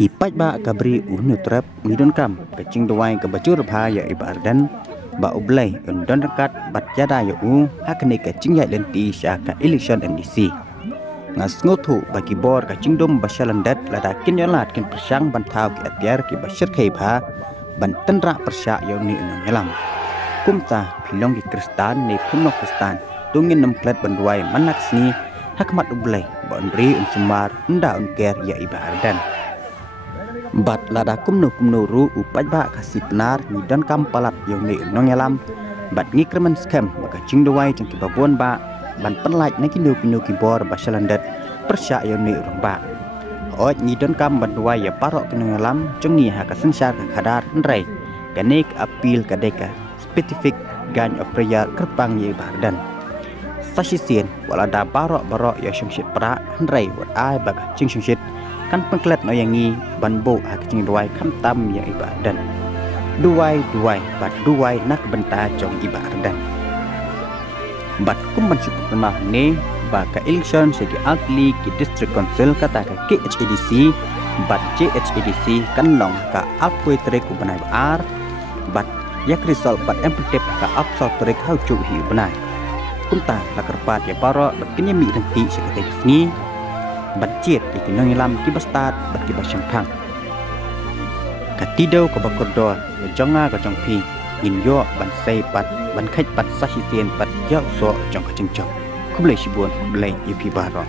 Kipat ba kabri unutrap ngidon kam kecing doai ke bacur bha ya ibardan ba ublai undon rekat bat jada ya hakne kecing ya lenti syaka election NDC ngas ngotu bagi bor kecing dom basyalandat lada kin yolat kin persang bantau ki atiar ki basyar kai bha ban tenra persya ya ni nyelam kumta pilong ki kristan ni punok kristan tungin nem klet banduai manak sni hakmat ublai bonri unsumar nda unker ya ibardan bat lada kumno ru upat ba kasih benar ngidon kam palat yang ni nongelam bat ngikremen scam baka cing dawai cing kibabuan ba ban penlait na kindo pino kibor basyalandat persya yang ni rumba oj ngidon kam ban dawai ya parok kinongelam cing ni haka sensar ka kadar nrai kanek apil kadeka spesifik gan of prayer kerpang ye bardan sasisien walada barok ya syungsit pra nrai wat ai baka cing syungsit kan pengklet no yang ni banbo akcing duai kam tam yang ibadan duai bat duai nak benta jong ibadan bat kumban syukur mah ne baka election segi altli ki district council kata ka KHADC bat JHADC kan long ka apoi trek ubanai ar bat yak result bat emptep ka upsol trek hau chu hi ubanai kunta lakarpat ya paro bat kinyami nanti sekete ni batjet ikinong ilam kibastat bat kibasyangpang katidaw kabakordor jonga ka jongpi ngimyo ban sai pat ban khaj pat sahitien pat yaw so jong ka cingchong kublai sibuan kublai yupi baro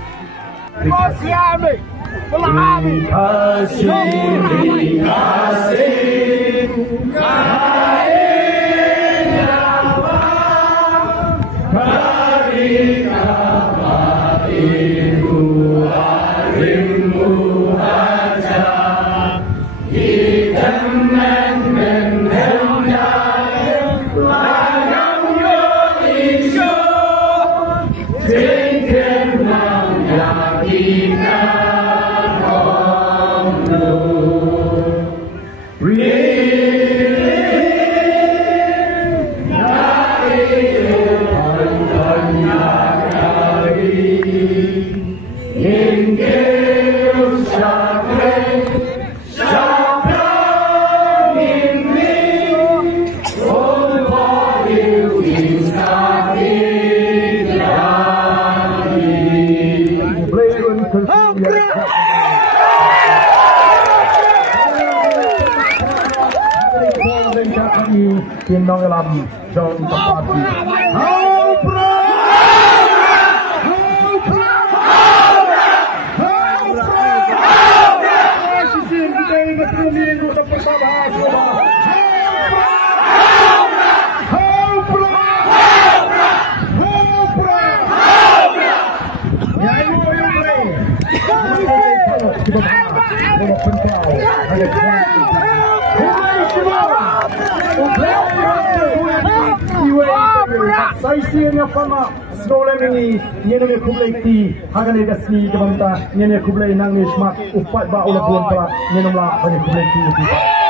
Kinong Lam John Tapati. Saisinya pama sekolah ini nyenye kublai ti hagan ega sni kebanta nyenye kublai nang ni smak upat ba ulah buan pala nyenomla bani kublai ti